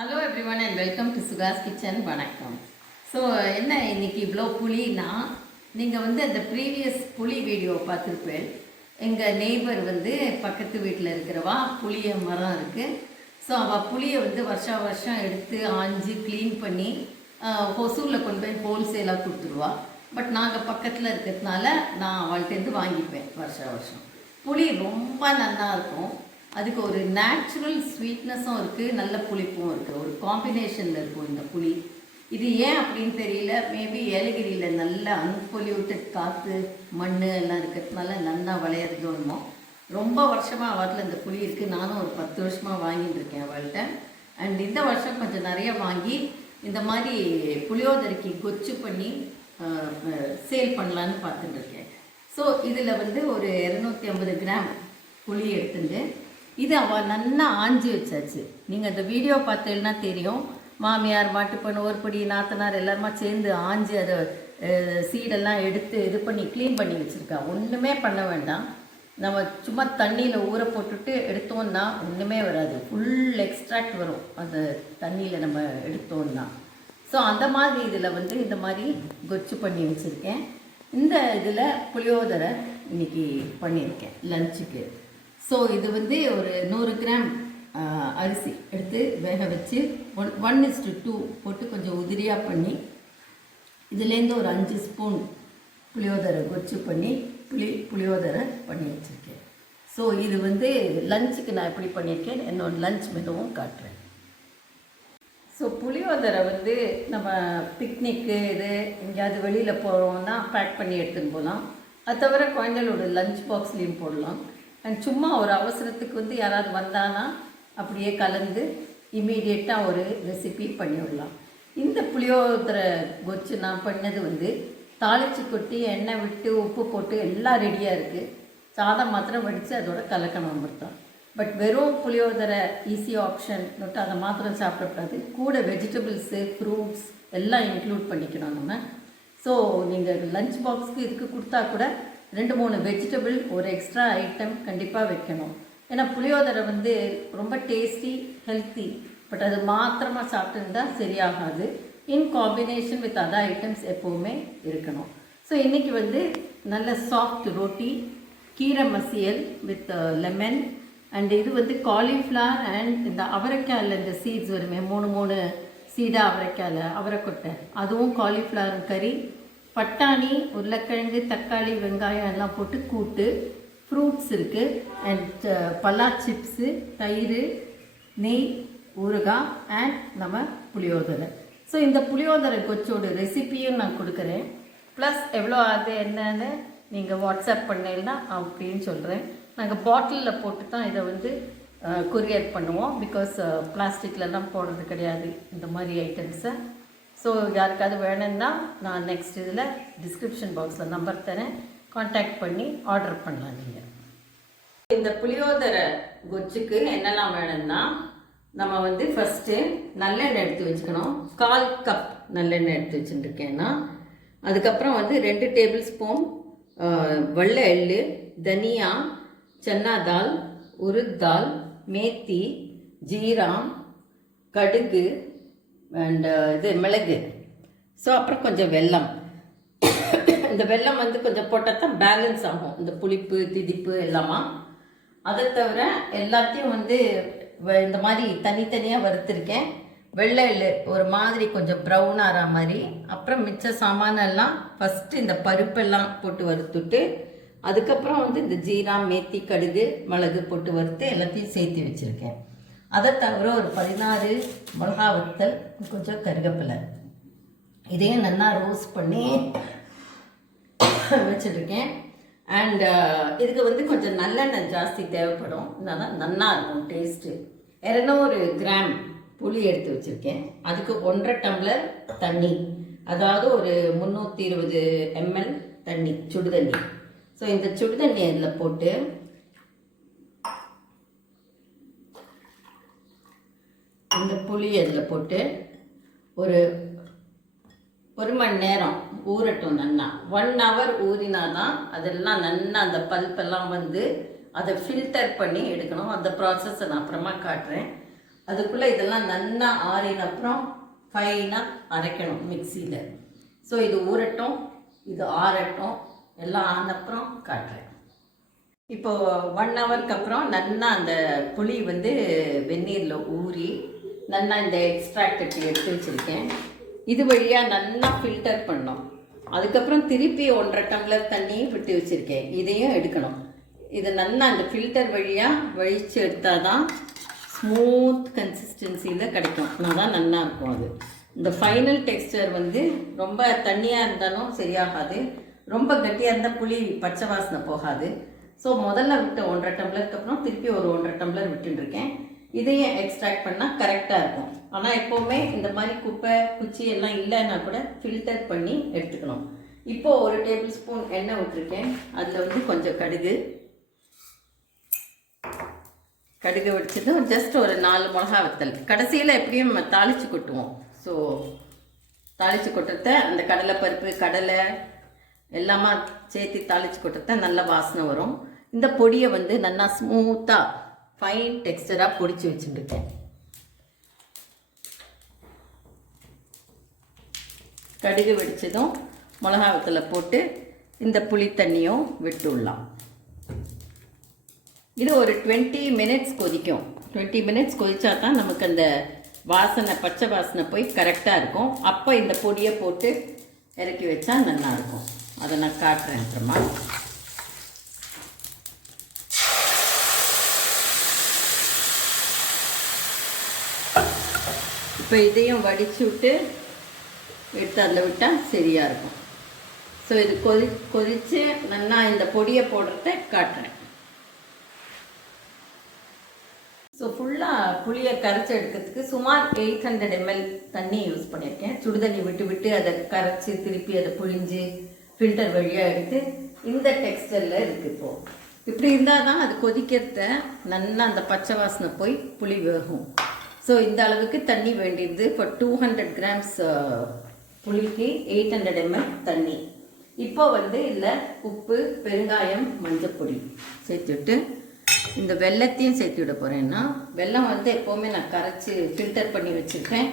Hello everyone and welcome to Sukash kitchen. வணக்கம். So என்ன இன்னைக்கு இவ்வளோ புளினா, நீங்கள் அந்த ப்ரீவியஸ் புளி வீடியோ பார்த்துருப்பேன். எங்கள் நெய்பர் பக்கத்து வீட்டில் இருக்கிறவா புளிய மரம் இருக்குது. ஸோ அவள் புளியை வருஷா வருஷம் எடுத்து ஆஞ்சு க்ளீன் பண்ணி ஹொசூரில் கொண்டு போய் ஹோல்சேலாக கொடுத்துருவா. பட் நாங்கள் பக்கத்தில் இருக்கிறதுனால நான் அவள்கிட்டேருந்து வாங்கிப்பேன் வருஷா வருஷம். புளி ரொம்ப நல்லா இருக்கும். அதுக்கு ஒரு நேச்சுரல் ஸ்வீட்னஸும் இருக்குது, நல்ல புளிப்பும் இருக்குது. ஒரு காம்பினேஷனில் இருக்கும் இந்த புளி. இது ஏன் அப்படின்னு தெரியல. மேபி ஏலகிரியில் நல்ல அன்பொல்யூட்டட் காற்று மண் எல்லாம் இருக்கிறதுனால நல்லா விளையாடுறோமோ. ரொம்ப வருஷமாக அவற்றில் இந்த புளி இருக்குது. நானும் ஒரு 10 வருஷமாக வாங்கிட்டு இருக்கேன் அவள்கிட்ட. அண்ட் இந்த வருஷம் கொஞ்சம் நிறைய வாங்கி இந்த மாதிரி புளியோதரைக்கு கொச்சு பண்ணி சேல் பண்ணலான்னு பார்த்துட்டு இருக்கேன். ஸோ இதில் ஒரு 250 கிராம் புளி எடுத்துட்டு இது அவள் நல்லா ஆஞ்சி வச்சாச்சு. நீங்கள் அந்த வீடியோ பார்த்தீங்கன்னா தெரியும். மாமியார் மாட்டுப்பண்ணு ஒருபடி நாத்தனார் எல்லாருமா சேர்ந்து ஆஞ்சி அதை சீடெல்லாம் எடுத்து இது பண்ணி க்ளீன் பண்ணி வச்சுருக்கா. ஒன்றுமே பண்ண வேண்டாம். நம்ம சும்மா தண்ணியில் ஊற போட்டுட்டு எடுத்தோன்னா ஒன்றுமே வராது. ஃபுல் எக்ஸ்ட்ராக்ட் வரும் அந்த தண்ணியில் நம்ம எடுத்தோன்னா. ஸோ அந்த மாதிரி இதில் இந்த மாதிரி கொச்சு பண்ணி வச்சுருக்கேன். இந்த இதில் புளியோதரை இன்றைக்கி பண்ணியிருக்கேன் லஞ்சுக்கு. ஸோ இது ஒரு 100 கிராம் அரிசி எடுத்து வேக வச்சு 1:2 போட்டு கொஞ்சம் உதிரியாக பண்ணி இதுலேருந்து ஒரு 5 ஸ்பூன் புளியோதரை கொச்சு பண்ணி புளியோதரை பண்ணி வச்சுருக்கேன். ஸோ இது லஞ்சுக்கு நான் எப்படி பண்ணியிருக்கேன், என்னோடய லஞ்ச் மெனுவும் காட்டுறேன். ஸோ புளியோதரை நம்ம பிக்னிக்கு இது எங்கேயாவது வெளியில் போகிறோம்னா பேக் பண்ணி எடுத்துன்னு போகலாம். அது தவிர குழந்தைகளோட லஞ்ச் பாக்ஸ்லேயும் போடலாம். அண்ட் சும்மா ஒரு அவசரத்துக்கு யாராவது வந்தானா அப்படியே கலந்து இம்மீடியட்டாக ஒரு ரெசிபி பண்ணிவிடலாம். இந்த புளியோதரை கொச்சு நான் பண்ணது தாளிச்சு கொட்டி எண்ணெய் விட்டு உப்பு போட்டு எல்லாம் ரெடியாக இருக்குது. சாதம் மாத்திரம் வடித்து அதோட கலக்கணும் மட்டும். பட் வெறும் புளியோதரை ஈஸி ஆப்ஷன் நோட்டு அதை மாத்திரம் சாப்பிடக்கூடாது. கூட வெஜிடபிள்ஸு ஃப்ரூட்ஸ் எல்லாம் இன்க்ளூட் பண்ணிக்கணும் நம்ம. ஸோ நீங்கள் லஞ்ச் பாக்ஸ்க்கு இதுக்கு கொடுத்தா கூட 2-3 வெஜிடபிள் ஒரு எக்ஸ்ட்ரா ஐட்டம் கண்டிப்பாக வைக்கணும். ஏன்னா புளியோதரை ரொம்ப டேஸ்டி ஹெல்த்தி. பட் அது மாத்திரமாக சாப்பிட்டுருந்தா சரியாகாது. இன் காம்பினேஷன் வித் அதர் ஐட்டம்ஸ் எப்போவுமே இருக்கணும். ஸோ இன்றைக்கி நல்ல சாஃப்ட் ரொட்டி, கீரை மசியல் வித் லெமன். அண்ட் இது காலிஃப்ளவர் அண்ட் இந்த அவரைக்காயில் இந்த சீட்ஸ் வருமே 3 சீடாக அவரைக்காயில் அவரைக்கொட்டை, அதுவும் காலிஃப்ளவர் கறி, பட்டாணி, உருளைக்கிழங்கு, தக்காளி, வெங்காயம் எல்லாம் போட்டு கூட்டு, ஃப்ரூட்ஸ் இருக்குது அண்ட் பல்லா சிப்ஸு, தயிர், நெய், ஊறுகாய் அண்ட் நம்ம புளியோதரை. ஸோ இந்த புளியோதரை கொச்சோட ரெசிப்பியும் நான் கொடுக்குறேன். ப்ளஸ் எவ்வளோ அது என்னன்னு நீங்கள் வாட்ஸ்அப் பண்ணீங்கன்னா அப்படின்னு சொல்கிறேன். நாங்கள் பாட்டிலில் போட்டு தான் இதை கொரியர் பண்ணுவோம். பிகாஸ் பிளாஸ்டிக்லலாம் போடுறது கிடையாது இந்த மாதிரி ஐட்டம்ஸை. ஸோ யாருக்காவது வேணும்னா நான் நெக்ஸ்ட் இதில் டிஸ்கிரிப்ஷன் பாக்ஸில் நம்பர் தரேன், காண்டாக்ட் பண்ணி ஆர்டர் பண்ணலாம் நீங்கள். இந்த புளியோதரை கொச்சுக்கு என்னெல்லாம் வேணும்னா நம்ம ஃபஸ்ட்டு நல்லெண்ணெய் எடுத்து வச்சுக்கணும். 1/4 கப் நல்லெண்ணெய் எடுத்து வச்சுட்டுருக்கேன்னா, அதுக்கப்புறம் 2 டேபிள் ஸ்பூன் வெள்ளை எள்ளு, தனியா, சன்னா தால், உருத் தால், மேத்தி, ஜீரா, கடுகு அண்ட் இது மிளகு. ஸோ அப்புறம் கொஞ்சம் வெல்லம். இந்த வெல்லம் கொஞ்சம் போட்டால் தான் பேலன்ஸ் ஆகும் இந்த புளிப்பு திதிப்பு எல்லாமா. அதை தவிர எல்லாத்தையும் இந்த மாதிரி தனித்தனியாக வறுத்துருக்கேன். வெள்ளை எள்ளு ஒரு மாதிரி கொஞ்சம் ப்ரௌன் ஆகிற மாதிரி. அப்புறம் மிச்ச சாமானெல்லாம் ஃபஸ்ட்டு இந்த பருப்பெல்லாம் போட்டு வறுத்துட்டு அதுக்கப்புறம் இந்த ஜீரா, மேத்தி, கடுகு, மிளகு போட்டு வறுத்து எல்லாத்தையும் சேர்த்து வச்சுருக்கேன். அதை தவிர ஒரு 16 மிளகா வத்தல், கொஞ்சம் கருவேப்பிலை, இதையும் நல்லா ரோஸ்ட் பண்ணி வச்சுருக்கேன். அண்ட் இதுக்கு கொஞ்சம் நல்லெண்ணெய் ஜாஸ்தி தேவைப்படும். தான் நல்லா இருக்கும் டேஸ்ட்டு. 200 கிராம் புளி எடுத்து வச்சுருக்கேன். அதுக்கு 1.5 டம்ளர் தண்ணி, அதாவது ஒரு 320 ml தண்ணி, சுடுதண்ணி. ஸோ இந்த சுடுதண்ணி அதில் போட்டு இந்த புளி அதில் போட்டு ஒரு மணி நேரம் ஊறட்டும். நல்லா 1 ஹவர் ஊறினா தான் அதெல்லாம் நல்லா அந்த பல்பெல்லாம் அதை ஃபில்டர் பண்ணி எடுக்கணும். அந்த ப்ராசஸை நான் அப்புறமா காட்டுறேன். அதுக்குள்ளே இதெல்லாம் நல்லா ஆறின அப்புறம் ஃபைனாக அரைக்கணும் மிக்சியில். ஸோ இது ஊறட்டும், இது ஆறட்டும், எல்லாம் ஆனப்புறம் காட்டுறேன். இப்போது 1 ஹவருக்கு அப்புறம் நல்லா அந்த புளி வந்து வெந்நீரில் ஊறி நல்லா இந்த எக்ஸ்ட்ராக்ட் எடுத்து வச்சுருக்கேன். இது வழியாக நல்லா ஃபில்டர் பண்ணோம். அதுக்கப்புறம் திருப்பி 1.5 டம்ளர் தண்ணியும் விட்டு வச்சுருக்கேன். இதையும் எடுக்கணும். இது நல்லா அந்த ஃபில்டர் வழியாக வழித்து எடுத்தால் தான் ஸ்மூத் கன்சிஸ்டன்சியில் கிடைக்கும். தான் நல்லா இருக்கும். அது இந்த ஃபைனல் டெக்ஸ்டர் வந்து ரொம்ப தண்ணியாக இருந்தாலும் சரியாகாது, ரொம்ப கட்டியாக இருந்தால் புளி பச்சை வாசனை போகாது. ஸோ முதல்ல விட்ட 1.5 டம்ளருக்கு அப்புறம் திருப்பி ஒரு 1.5 டம்ளர் விட்டுருக்கேன். இதையும் எக்ஸ்ட்ராக்ட் பண்ணால் கரெக்டாக இருக்கும். ஆனால் எப்போவுமே இந்த மாதிரி குப்பை குச்சி எல்லாம் இல்லைன்னா கூட ஃபில்டர் பண்ணி எடுத்துக்கணும். இப்போது 1 டேபிள் ஸ்பூன் எண்ணெய் விட்டுருக்கேன். அதில் வந்து கொஞ்சம் கடுகு வச்சதும் ஜஸ்ட் ஒரு 4 மிளகா வத்தல். கடைசியில் எப்படியும் தாளித்து கொட்டுவோம். ஸோ தாளித்து கொட்டுறத அந்த கடலைப்பருப்பு கடலை எல்லாமே சேர்த்து தாளித்து கொட்டுறத நல்ல வாசனை வரும். இந்த பொடியை வந்து நல்லா ஸ்மூத்தாக ஃபைன் டெக்ஸ்டராக பொடிச்சு வச்சுருக்கேன். கடுகு வெடிச்சதும் மிளகா வத்தலை போட்டு இந்த புளி தண்ணியும் விட்டுடலாம். இது ஒரு 20 மினிட்ஸ் கொதிக்கும். 20 மினிட்ஸ் கொதிச்சா தான் நமக்கு அந்த வாசனை பச்சை வாசனை போய் கரெக்டாக இருக்கும். அப்போ இந்த பொடியை போட்டு இறக்கி வச்சா நல்லாயிருக்கும். அதை நான் காட்டுறேன் அப்புறமா. இப்போ இதையும் வடித்து விட்டு எடுத்து அதில் விட்டால் சரியாக இருக்கும். ஸோ இது கொதித்து நல்லா இந்த பொடியை போடுறத காட்டுறேன். ஸோ ஃபுல்லாக புளியை கரைச்சி எடுக்கிறதுக்கு சுமார் 800 ml தண்ணி யூஸ் பண்ணியிருக்கேன். சுடுதண்ணி விட்டு அதை கரைச்சி திருப்பி அதை புளிஞ்சு ஃபில்டர் வழியாக எடுத்து இந்த டெக்ஸ்டரில் இருக்குது. இப்படி இருந்தால் தான் அது கொதிக்கிறத நல்லா அந்த பச்சை வாசனை போய் புளி வேகும். ஸோ இந்த அளவுக்கு தண்ணி வேண்டியது. இப்போ 200 grams புளிக்கு 800 ml தண்ணி. இப்போ வந்து இதில் உப்பு, பெருங்காயம், மஞ்சப்பொடி சேர்த்துவிட்டு இந்த வெல்லத்தையும் சேர்த்து விட போகிறேன்னா, வெல்லம் வந்து எப்போவுமே நான் கரைச்சி ஃபில்டர் பண்ணி வச்சுருக்கேன்.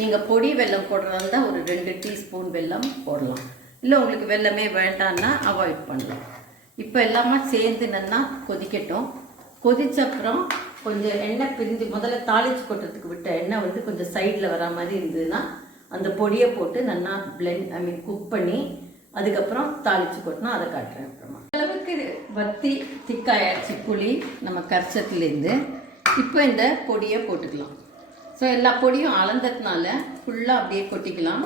நீங்கள் பொடி வெல்லம் போடுறதா இருந்தால் ஒரு 2 டீஸ்பூன் வெல்லம் போடலாம். இல்லை உங்களுக்கு வெல்லமே வேண்டான்னா அவாய்ட் பண்ணலாம். இப்போ எல்லாமே சேர்ந்து நல்லா கொதிக்கட்டும். கொதிச்சப்புறம் கொஞ்சம் எண்ணெய் பிரிஞ்சு முதல்ல தாளிச்சு கொட்டுறதுக்கு விட்ட எண்ணெய் வந்து கொஞ்சம் சைடில் வர மாதிரி இருந்ததுன்னா அந்த பொடியை போட்டு நல்லா குக் பண்ணி அதுக்கப்புறம் தாளிச்சு கொட்டணும். அதை காட்டுறேன் அப்புறமா. அளவுக்கு வத்தி திக்காயாச்சு புளி நம்ம கரைச்சத்துலேருந்து. இப்போ இந்த பொடியை போட்டுக்கலாம். ஸோ எல்லா பொடியும் அளந்ததுனால ஃபுல்லாக அப்படியே கொட்டிக்கலாம்.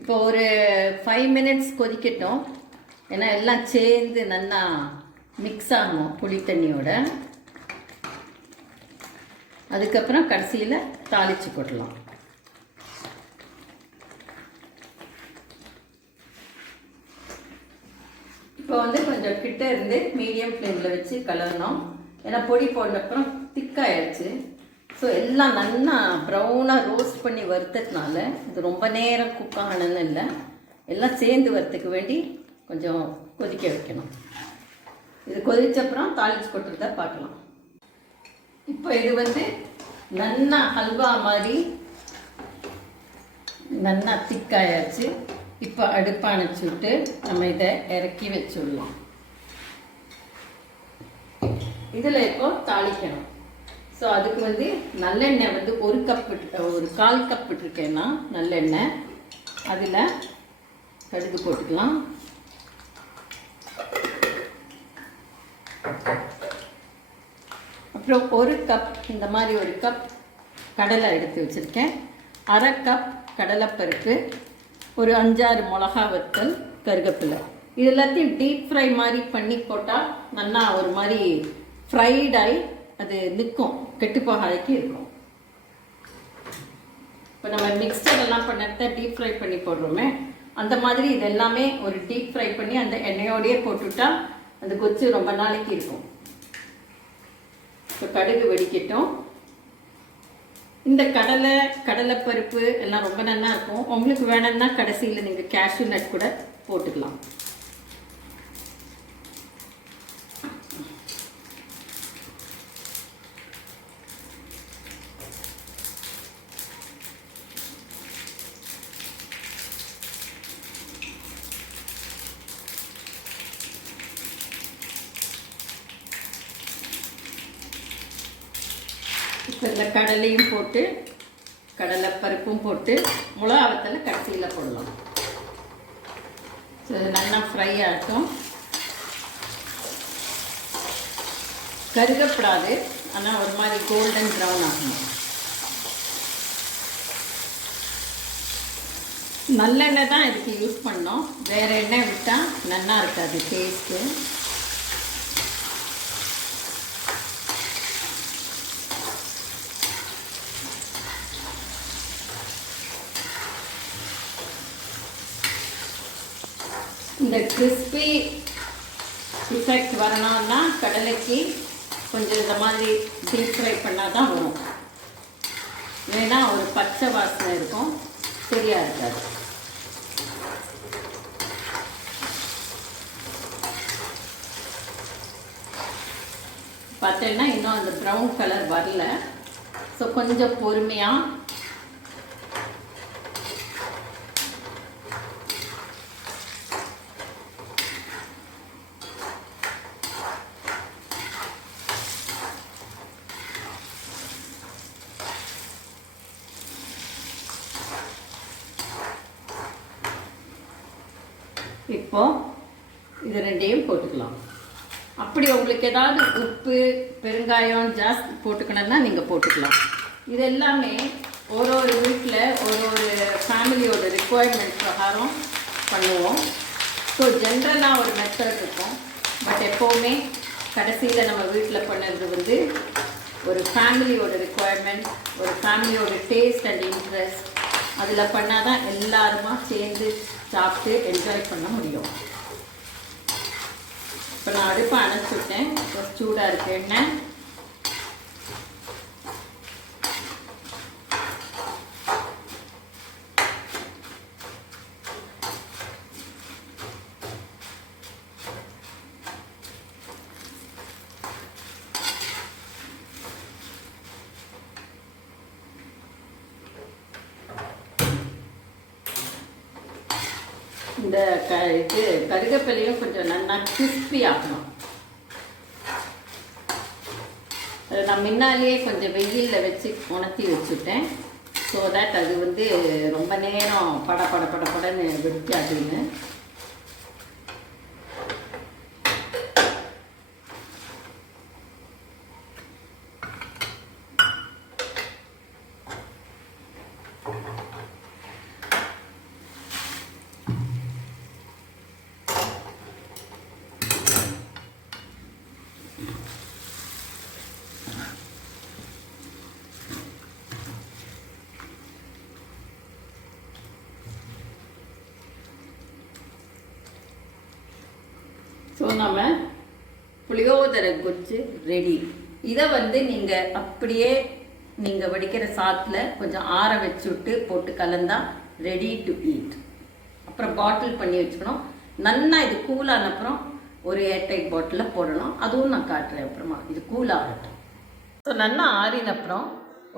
இப்போ ஒரு 5 மினிட்ஸ் கொதிக்கட்டும். ஏன்னா எல்லாம் சேர்ந்து நல்லா மிக்ஸ் ஆகணும் புளி தண்ணியோட. அதுக்கப்புறம் கடைசியில் தாளித்து கொட்டலாம். இப்போ வந்து கொஞ்சம் கிட்ட இருந்து மீடியம் ஃப்ளேமில் வச்சு கலரணும். ஏன்னா பொடி போடுறப்பறம் திக்காயிடுச்சு. ஸோ எல்லாம் நல்லா ப்ரௌனாக ரோஸ்ட் பண்ணி வறுத்ததுனால இது ரொம்ப நேரம் குக் ஆகணும்னு இல்லை, எல்லாம் சேர்ந்து வறுத்துக்க வேண்டி கொஞ்சம் கொதிக்க வைக்கணும். இது கொதிச்சப்புறம் தாளிச்சு கொட்டுறத பார்க்கலாம். இப்போ இது வந்து நல்லா ஹல்வா மாதிரி நல்லா திக்காயாச்சு. இப்போ அடுப்பை அணைச்சி விட்டு நம்ம இதை இறக்கி வச்சுடலாம். இதில் இப்போ தாளிக்கணும். ஸோ அதுக்கு வந்து நல்லெண்ணெய் வந்து 1 கப் ஒரு 1/4 கப் விட்டுருக்கேன்னா நல்லெண்ணெய். அதில் கடுகு போட்டுக்கலாம். அப்புறம் 1 கப் இந்த மாதிரி 1 கப் கடலை எடுத்து வச்சுருக்கேன். 1/2 கப் கடலைப்பருப்பு, ஒரு 5-6 மிளகா வத்தல், கருவேப்பிலை. இது எல்லாத்தையும் டீப் ஃப்ரை மாதிரி பண்ணி போட்டால் நல்லா ஒரு மாதிரி ஃப்ரைடாகி அது நிற்கும், கெட்டுப்போகாதைக்கு இருக்கும். இப்போ நம்ம மிக்சர் எல்லாம் பண்ணத டீப் ஃப்ரை பண்ணி போடுறோமே, அந்த மாதிரி இது எல்லாமே ஒரு டீப் ஃப்ரை பண்ணி அந்த எண்ணெயோடையே போட்டுவிட்டா அந்த கொச்சு ரொம்ப நாளைக்கு இருக்கும். இப்போ கடுகு வெடிக்கட்டும். இந்த கடலைப்பருப்பு எல்லாம் ரொம்ப நல்லா இருக்கும். உங்களுக்கு வேணும்னா கடைசியில் நீங்கள் கேஷ்யூ நட் கூட போட்டுக்கலாம். இந்த கடலையும் போட்டு கடலைப்பருப்பும் போட்டு மிளகா வத்தலை கடைசியில் போடலாம். ஸோ இது நல்லா ஃப்ரை ஆகட்டும். கருகப்படாது, ஆனால் ஒரு மாதிரி கோல்டன் ப்ரௌன் ஆகணும். நல்லெண்ணெய் தான் இதுக்கு யூஸ் பண்ணோம், வேறு எண்ணெய் விட்டால் நல்லா இருக்காது டேஸ்ட்டு. இந்த கிறிஸ்பி எஃபெக்ட் வரணும்னா கடலைக்கு கொஞ்சம் இந்த மாதிரி டீப் ஃப்ரை பண்ணால் தான் வரும். ஏன்னா ஒரு பச்சை வாசனை இருக்கும், சரியா இருக்காது. பார்த்தேன்னா இன்னும் அந்த ப்ரௌன் கலர் வரல. ஸோ கொஞ்சம் பொறுமையாக இப்போ இது ரெண்டையும் போட்டுக்கலாம். அப்படி உங்களுக்கு ஏதாவது உப்பு பெருங்காயம் ஜாஸ்தி போட்டுக்கணும்னா நீங்கள் போட்டுக்கலாம். இது எல்லாமே ஒரு வீட்டில் ஒரு ஃபேமிலியோட ரிக்குவயர்மெண்ட் பிரகாரம் பண்ணுவோம். ஸோ ஜென்ரலாக ஒரு மெத்தட் இருக்கும், பட் எப்போவுமே கடைசியில் நம்ம வீட்டில் பண்ணுறது வந்து ஒரு ஃபேமிலியோட ரிக்குவயர்மெண்ட், ஒரு ஃபேமிலியோட டேஸ்ட் அண்ட் இன்ட்ரெஸ்ட், அதில் பண்ணால் தான் எல்லாருமா சேர்ந்து சாப்பிட்டு என்ஜாய் பண்ண முடியும். இப்போ நான் அடுப்பை அணைச்சிட்டேன், சூடாக இருக்கு எண்ணெய். இந்த இது கருகப்பிலையும் கொஞ்சம் நல்லா கிறிஸ்பி ஆகணும். அதை நான் முன்னாலேயே கொஞ்சம் வெயிலில் வச்சு உணர்த்தி வச்சுட்டேன். ஸோ தட் அது வந்து ரொம்ப நேரம் படன்னு வெடிக்காதுன்னு. ஸோ நம்ம புளியோதரை குச்சி ரெடி. இதை வந்து நீங்கள் அப்படியே நீங்கள் வடிக்கிற சாத்தில் கொஞ்சம் ஆற வச்சுட்டு போட்டு கலந்தா ரெடி டு ஈட். அப்புறம் பாட்டில் பண்ணி வச்சுக்கணும். நல்லா இது கூலான அப்புறம் ஒரு ஏர்டைட் பாட்டிலில் போடணும். அதுவும் நான் காட்டுறேன் அப்புறமா. இது கூல் ஆகட்டும். ஸோ நல்லா ஆறின அப்புறம்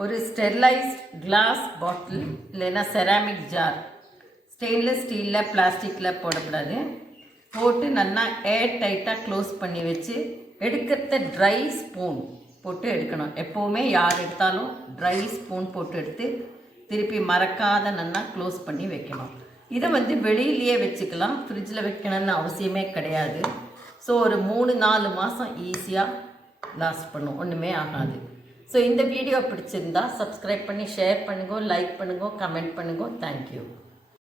ஒரு ஸ்டெர்லைஸ்ட் கிளாஸ் பாட்டில் இல்லைன்னா செராமிக் ஜார், ஸ்டெயின்லெஸ் ஸ்டீலில் பிளாஸ்டிக்கில் போடக்கூடாது, போட்டு நல்லா ஏர் டைட்டாக க்ளோஸ் பண்ணி வச்சு எடுக்கிறத ட்ரை ஸ்பூன் போட்டு எடுக்கணும். எப்போவுமே யார் எடுத்தாலும் ட்ரை ஸ்பூன் போட்டு எடுத்து திருப்பி மறக்காத நல்லா க்ளோஸ் பண்ணி வைக்கணும். இதை வந்து வெளியிலேயே வச்சுக்கலாம், ஃப்ரிட்ஜில் வைக்கணும்னு அவசியமே கிடையாது. ஸோ ஒரு 3-4 மாதம் ஈஸியாக லாஸ்ட் பண்ணும், ஒன்றுமே ஆகாது. ஸோ இந்த வீடியோ பிடிச்சிருந்தா சப்ஸ்கிரைப் பண்ணி ஷேர் பண்ணுங்க, லைக் பண்ணுங்க, கமெண்ட் பண்ணுங்க. தேங்க்யூ.